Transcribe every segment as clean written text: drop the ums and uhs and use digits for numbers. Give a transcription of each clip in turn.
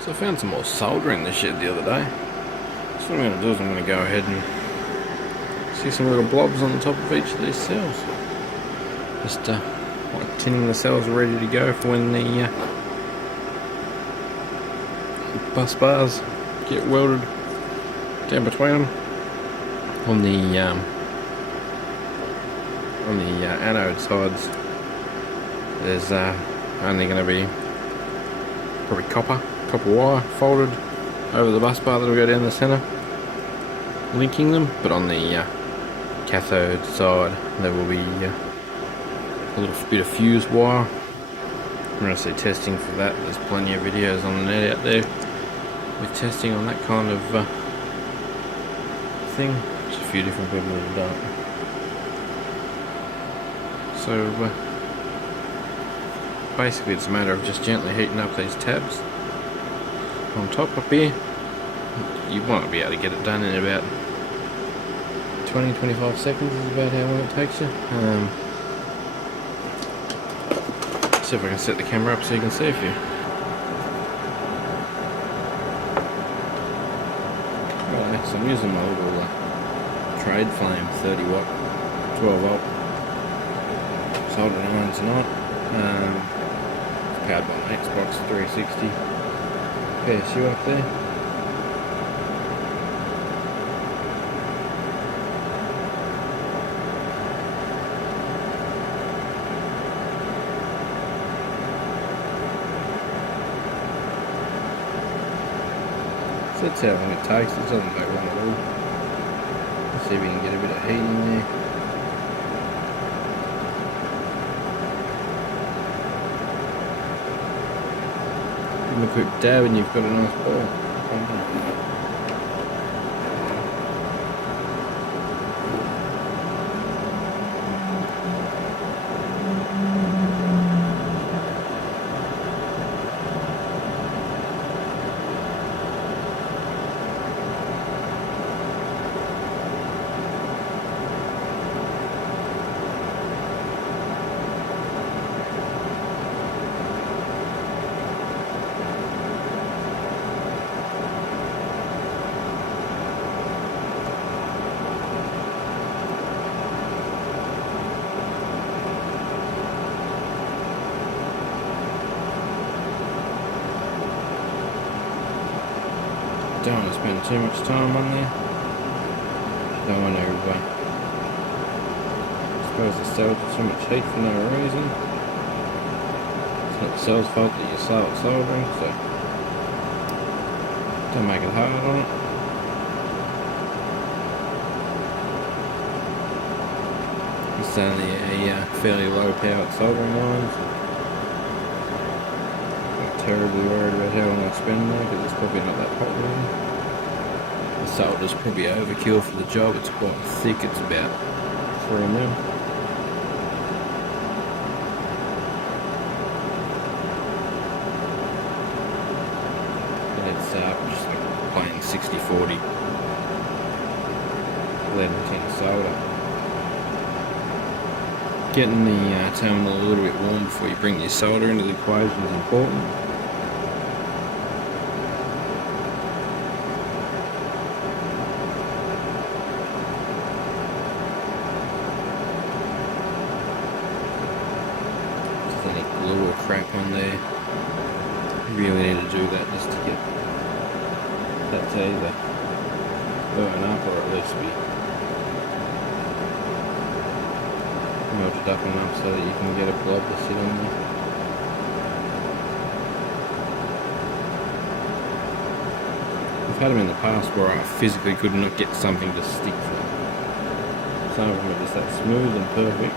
So I found some more soldering in the shed the other day. So what I'm going to do is I'm going to go ahead and see some little blobs on the top of each of these cells. Just like tinning the cells are ready to go for when the bus bars get welded down between them. On the anode sides, there's only going to be probably copper wire folded over the bus bar that'll go down the centre, linking them. But on the cathode side, there will be a little bit of fused wire. I'm going to see testing for that. There's plenty of videos on the net out there with testing on that kind of thing. There's a few different people that have done it. So basically it's a matter of just gently heating up these tabs on top up here. You might be able to get it done in about 20-25 seconds is about how long it takes you. See if I can set the camera up so you can see a few. Right, so I'm using my little trade flame 30 watt 12 volt soldering iron tonight. Powered by an Xbox 360 PSU up there. So that's how long it takes. It doesn't take long at all. Let's see if we can get a bit of heat in there. Give them a quick dab and you've got a nice ball. Don't want to spend too much time on there. Don't want to expose the cell to too much heat for no reason. It's not the cell's fault that you're slow at soldering, so don't make it hard on it. It's only a fairly low powered soldering line. Terribly worried about how long I spend there because it's probably not that hot really. The solder's probably overkill for the job. It's quite thick. It's about 3 mil. And it's just like plain 60-40 lead and tin solder. Getting the terminal a little bit warm before you bring your solder into the equation is important. Any glue or crap on there, you really need to do that just to get that to either burn up or at least be melted up enough so that you can get a blob to sit on there. I've had them in the past where I physically could not get something to stick to them. Some of them are just that smooth and perfect.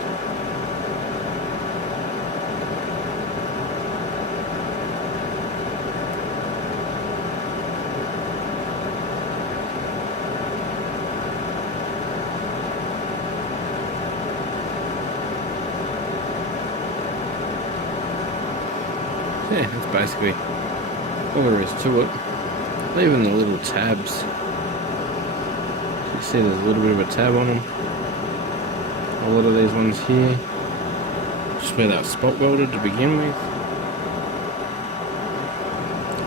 Yeah, that's basically all there is to it. Even the little tabs, you see there's a little bit of a tab on them. A lot of these ones here, just where that spot welded to begin with.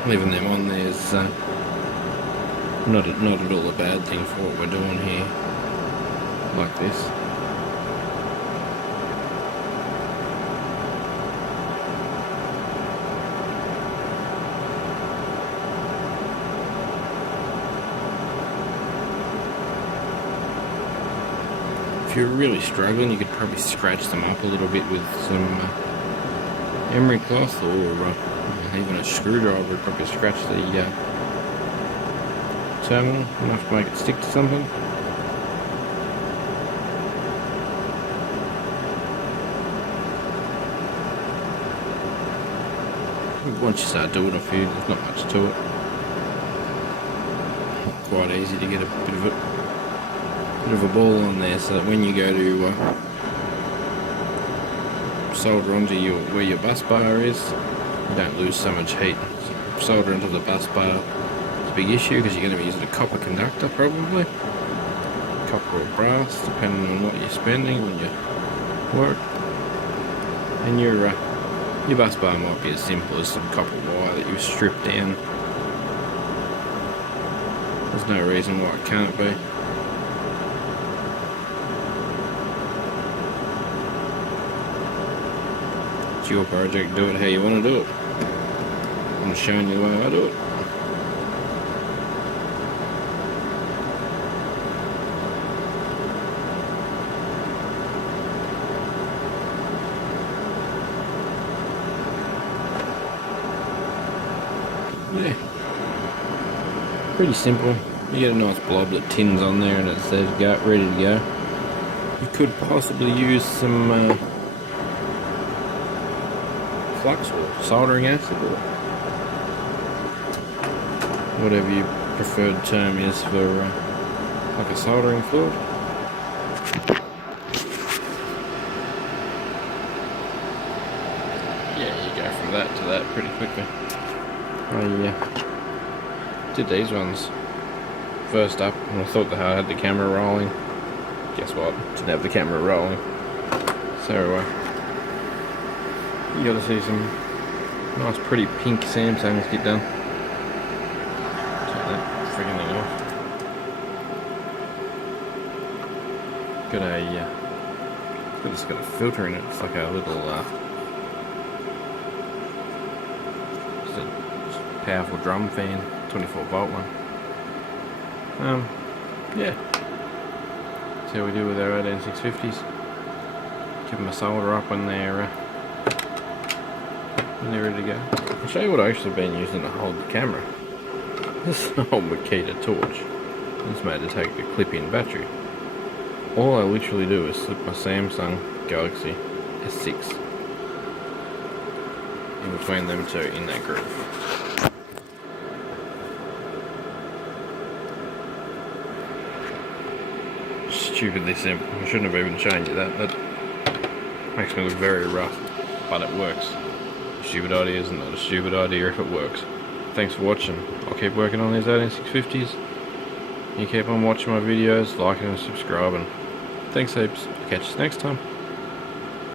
leaving them on there is not at all a bad thing for what we're doing here, like this. If you're really struggling, you could probably scratch them up a little bit with some emery cloth, or even a screwdriver would probably scratch the terminal enough to make it stick to something. Once you start doing a few, there's not much to it. Quite easy to get a bit of a ball on there, so that when you go to solder onto where your bus bar is, you don't lose so much heat. Solder onto the bus bar is a big issue because you're going to be using a copper conductor, probably copper or brass, depending on what you're spending when you work. And your bus bar might be as simple as some copper wire that you strip down. There's no reason why it can't be. It's your project, do it how you want to do it. I'm just showing you the way I do it. Yeah, pretty simple. You get a nice blob that tins on there and it says go, ready to go. You could possibly use some flux or soldering acid, or whatever your preferred term is for like a soldering fluid. Yeah, you go from that to that pretty quickly. I did these ones first up and I thought that I had the camera rolling. Guess what? Didn't have the camera rolling. So you got to see some nice pretty pink Samsungs get done. Turn that friggin' thing off. It's got a filter in it. It's like a little just a powerful drum fan, 24-volt one. Yeah. That's how we do with our 18650s. Give them a solder up when they're ready to go. I'll show you what I've actually been using to hold the camera. This is an old Makita torch. It's made to take the clip-in battery. All I literally do is slip my Samsung Galaxy S6 in between them two in that groove. Stupidly simple. I shouldn't have even shown you that. That makes me look very rough, but it works. Stupid idea is not a stupid idea if it works. Thanks for watching. I'll keep working on these 18650s. You keep on watching my videos, liking and subscribing. Thanks heaps. Catch you next time.